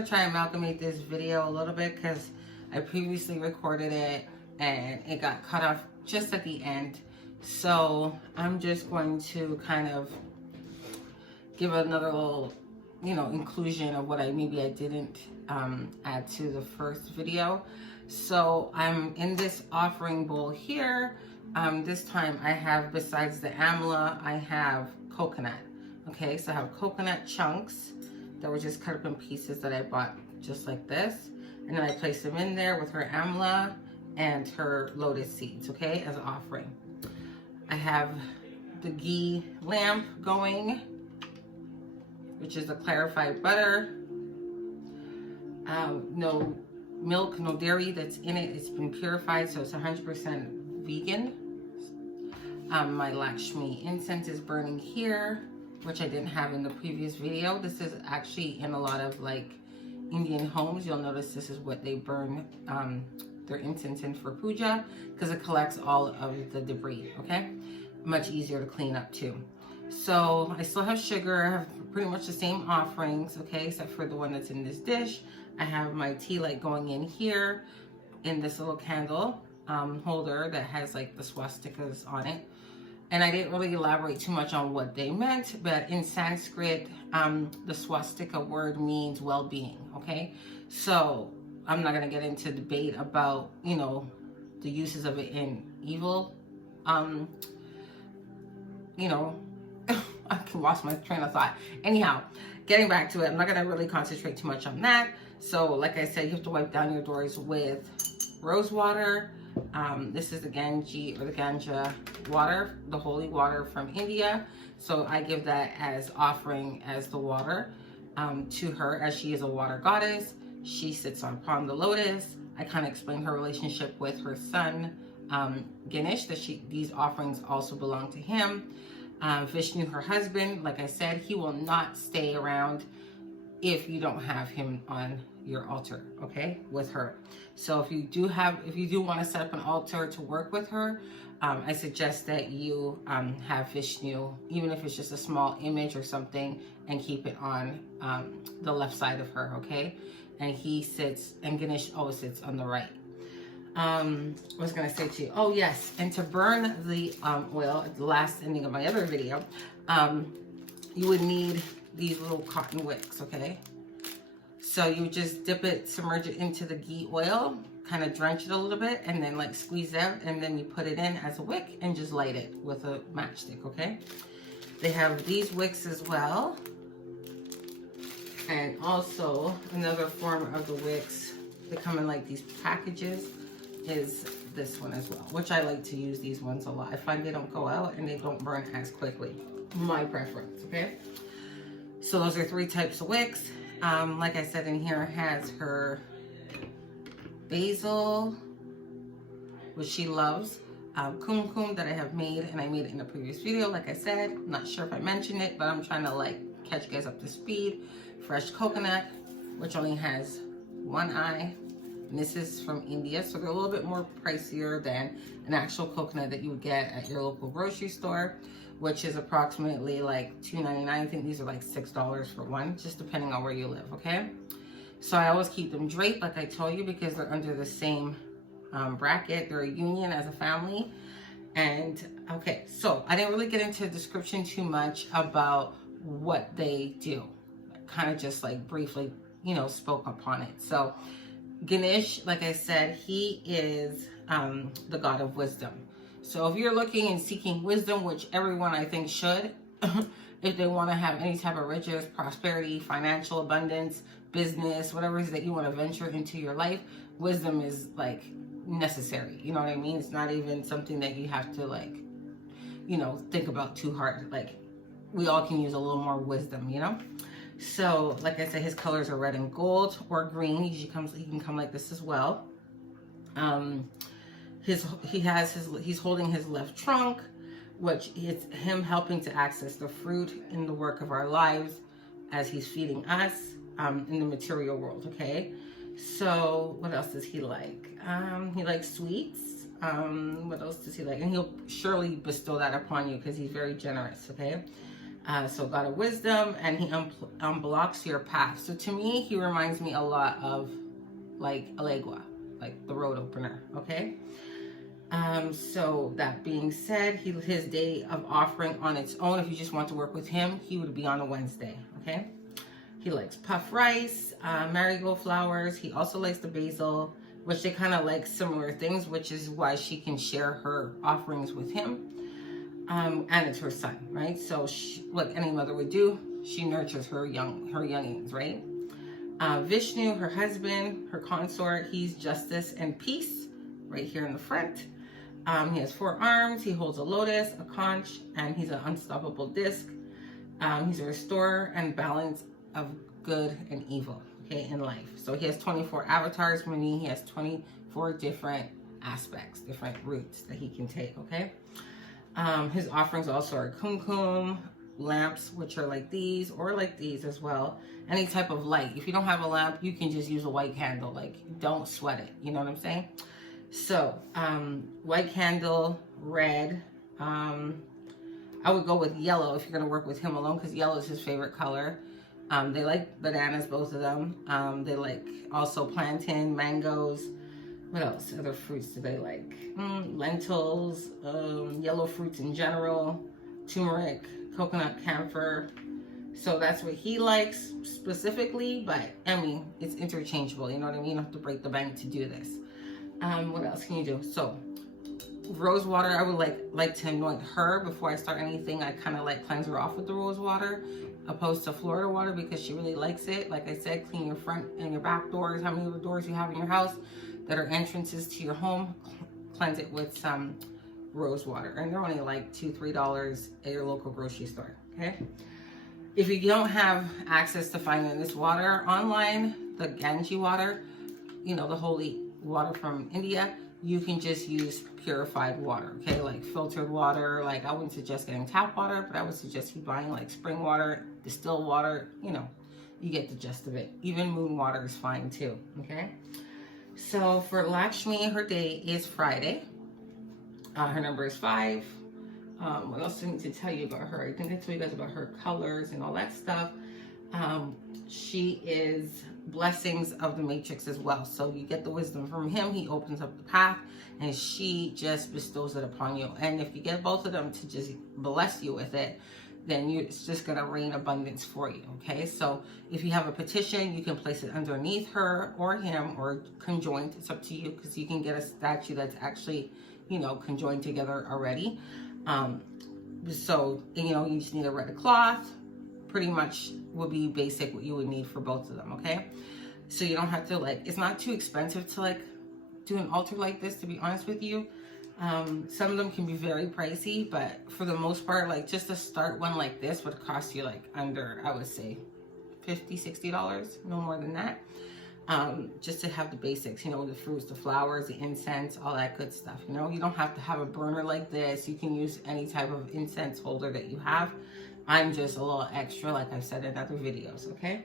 going to try and amalgamate this video a little bit because I previously recorded it and it got cut off just at the end. So I'm just going to kind of give another little, inclusion of what maybe I didn't add to the first video. So I'm in this offering bowl here. This time I have, besides the amla, I have coconut. Okay, so I have coconut chunks that were just cut up in pieces that I bought just like this. And then I place them in there with her amla and her lotus seeds, okay, as an offering. I have the ghee lamp going, which is a clarified butter. No milk, no dairy that's in it. It's been purified, so it's 100% vegan. My Lakshmi incense is burning here, which I didn't have in the previous video. This is actually in a lot of like Indian homes. You'll notice this is what they burn their incense in for puja, because it collects all of the debris, okay? Much easier to clean up too. So I still have sugar. I have pretty much the same offerings, okay, except for the one that's in this dish. I have my tea light going in here in this little candle holder that has like the swastikas on it. And I didn't really elaborate too much on what they meant, but in Sanskrit, the swastika word means well-being, okay? So I'm not gonna get into debate about, the uses of it in evil. I can lost my train of thought. Anyhow, getting back to it, I'm not gonna really concentrate too much on that. So like I said, you have to wipe down your doors with rose water. This is the Ganges or the Ganja water, the holy water from India. So I give that as offering as the water to her, as she is a water goddess. She sits upon the lotus. I kind of explain her relationship with her son, Ganesh, that these offerings also belong to him. Vishnu, her husband, like I said, he will not stay around if you don't have him on your altar, okay, with her. So if you do want to set up an altar to work with her, I suggest that you have Vishnu, even if it's just a small image or something, and keep it on the left side of her, okay? And he sits, and Ganesh always sits on the right. I was gonna say to you, oh yes, and to burn the oil at the last ending of my other video, you would need these little cotton wicks, okay? So you would just dip it, submerge it into the ghee oil, kind of drench it a little bit, and then like squeeze out, and then you put it in as a wick and just light it with a matchstick, okay? They have these wicks as well. And also another form of the wicks, they come in like these packages, is this one as well, which I like to use these ones a lot. I find they don't go out and they don't burn as quickly. My preference, okay? So those are 3 types of wicks. Like I said, in here has her basil, which she loves, kumkum that I have made, and I made it in a previous video. Like I said, I'm not sure if I mentioned it, but I'm trying to like catch you guys up to speed. Fresh coconut, which only has 1 eye. And this is from India, so they're a little bit more pricier than an actual coconut that you would get at your local grocery store, which is approximately like $2.99. I think these are like $6 for one, just depending on where you live, okay? So I always keep them draped, like I told you, because they're under the same bracket. They're a union as a family. And okay, so I didn't really get into the description too much about what they do. Kind of just like briefly, spoke upon it. So Ganesh, like I said, he is the god of wisdom. So if you're looking and seeking wisdom, which everyone I think should, if they want to have any type of riches, prosperity, financial abundance, business, whatever it is that you want to venture into your life, wisdom is like necessary. You know what I mean? It's not even something that you have to like, think about too hard. Like we all can use a little more wisdom, So, like I said, his colors are red and gold or green. He can come like this as well. He's holding his left trunk, which is him helping to access the fruit in the work of our lives as he's feeding us in the material world, okay? So, what else does he like? He likes sweets. What else does he like? And he'll surely bestow that upon you because he's very generous, okay? So God of Wisdom, and he unblocks your path. So to me, he reminds me a lot of like Alegua, like the road opener, okay? So that being said, his day of offering on its own, if you just want to work with him, he would be on a Wednesday, okay? He likes puff rice, marigold flowers. He also likes the basil, which they kind of like similar things, which is why she can share her offerings with him. And it's her son, right? So like any mother would do, she nurtures her youngins, right? Vishnu, her husband, her consort, he's justice and peace, right here in the front. He has 4 arms, he holds a lotus, a conch, and he's an unstoppable disc. He's a restorer and balance of good and evil, okay, in life. So he has 24 avatars, meaning he has 24 different aspects, different routes that he can take, okay? His offerings also are kumkum, lamps, which are like these or like these as well. Any type of light. If you don't have a lamp, you can just use a white candle. Like, don't sweat it. You know what I'm saying? So, white candle, red. I would go with yellow if you're going to work with him alone, because yellow is his favorite color. They like bananas, both of them. They like also plantain, mangoes. What else? Other fruits do they like? Lentils, yellow fruits in general, turmeric, coconut, camphor. So that's what he likes specifically, but I mean, it's interchangeable. You know what I mean? You don't have to break the bank to do this. What else can you do? So rose water, I would like to anoint her before I start anything. I kind of like cleanse her off with the rose water, opposed to Florida water, because she really likes it. Like I said, clean your front and your back doors. How many of the doors you have in your house that are entrances to your home, cleanse it with some rose water. And they're only like $2-3 at your local grocery store, okay? If you don't have access to finding this water online, the Ganges water, you know, the holy water from India, you can just use purified water, okay? Like filtered water. Like, I wouldn't suggest getting tap water, but I would suggest you buying like spring water, distilled water, you know, you get the gist of it. Even moon water is fine too, okay? So for Lakshmi, her day is Friday. Her number is 5. What else do I need to tell you about her? I think I told you guys about her colors and all that stuff. She is blessings of the matrix as well. So you get the wisdom from him. He opens up the path, and she just bestows it upon you. And if you get both of them to just bless you with it, then it's just going to rain abundance for you, okay? So if you have a petition, you can place it underneath her or him, or conjoined. It's up to you, because you can get a statue that's actually, you know, conjoined together already. So, you know, you just need a red cloth. Pretty much would be basic what you would need for both of them, okay? So you don't have to, like, it's not too expensive to, like, do an altar like this, to be honest with you. Some of them can be very pricey, but for the most part, like, just to start one like this would cost you like under, I would say, $50-$60, no more than that. Just to have the basics, you know, the fruits, the flowers, the incense, all that good stuff. You know, you don't have to have a burner like this. You can use any type of incense holder that you have. I'm just a little extra, like I've said in other videos, okay?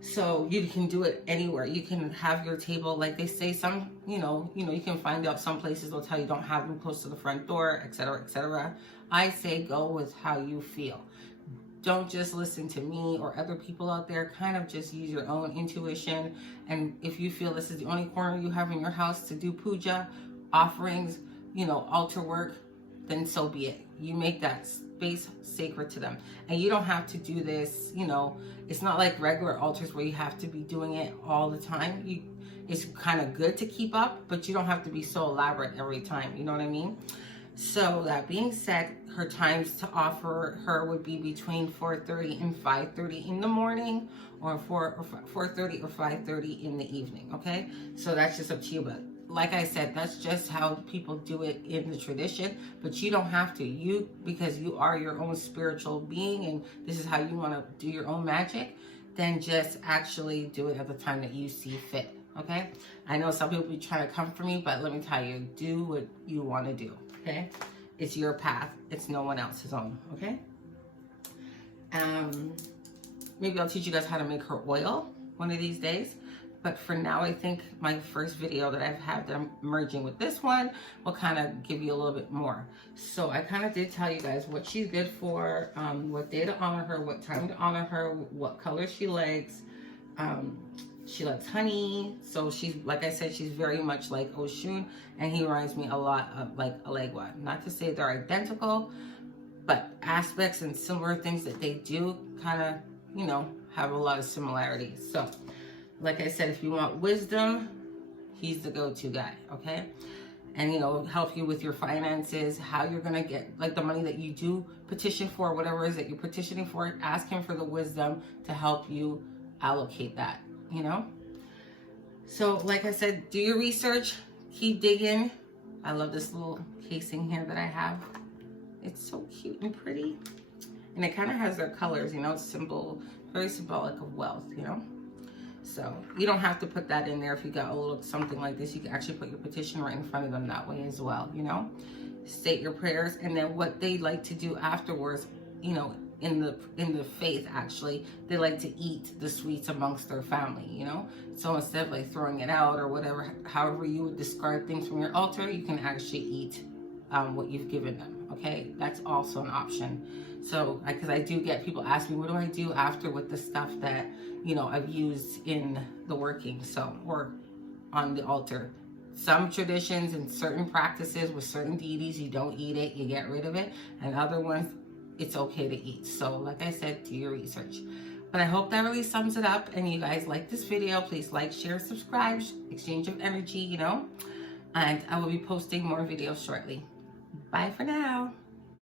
So you can do it anywhere. You can have your table, like they say, some, you know, you can find out some places will tell you don't have them close to the front door, etc., etc. I say go with how you feel. Don't just listen to me or other people out there. Kind of just use your own intuition. And if you feel this is the only corner you have in your house to do puja, offerings, you know, altar work, then so be it. You make that space sacred to them. And you don't have to do this, you know, it's not like regular altars where you have to be doing it all the time. It's kind of good to keep up, but you don't have to be so elaborate every time. You know what I mean? So that being said, her times to offer her would be between 4:30 and 5:30 in the morning, or 4:30 or 5:30 in the evening, okay? So that's just up to you, but like I said, that's just how people do it in the tradition, but you don't have to. Because you are your own spiritual being, and this is how you want to do your own magic, then just actually do it at the time that you see fit, okay? I know some people be trying to come for me, but let me tell you, do what you want to do, okay? It's your path. It's no one else's own, okay? Maybe I'll teach you guys how to make her oil one of these days. But for now, I think my first video that I've had them merging with this one will kind of give you a little bit more. So I kind of did tell you guys what she's good for, what day to honor her, what time to honor her, what color she likes. She likes honey. So she's, like I said, she's very much like Oshun, and he reminds me a lot of like Elegua. Not to say they're identical, but aspects and similar things that they do kind of, you know, have a lot of similarities. So like I said, if you want wisdom, he's the go-to guy, okay? And, you know, help you with your finances, how you're going to get, like, the money that you do petition for, whatever it is that you're petitioning for, ask him for the wisdom to help you allocate that, you know? So, like I said, do your research, keep digging. I love this little casing here that I have. It's so cute and pretty. And it kind of has their colors, you know, it's simple, very symbolic of wealth, you know? So you don't have to put that in there. If you got a little something like this, you can actually put your petition right in front of them that way as well, you know? State your prayers, and then what they like to do afterwards, you know, in the faith, actually, they like to eat the sweets amongst their family, you know? So instead of like throwing it out or whatever, however you would discard things from your altar, you can actually eat what you've given them, okay? That's also an option. So, because I do get people ask me, what do I do after with the stuff that, you know, I've used in the working, so, or on the altar. Some traditions and certain practices with certain deities, you don't eat it, you get rid of it. And other ones, it's okay to eat. So, like I said, do your research. But I hope that really sums it up. And you guys like this video, please like, share, subscribe, exchange of energy, you know. And I will be posting more videos shortly. Bye for now.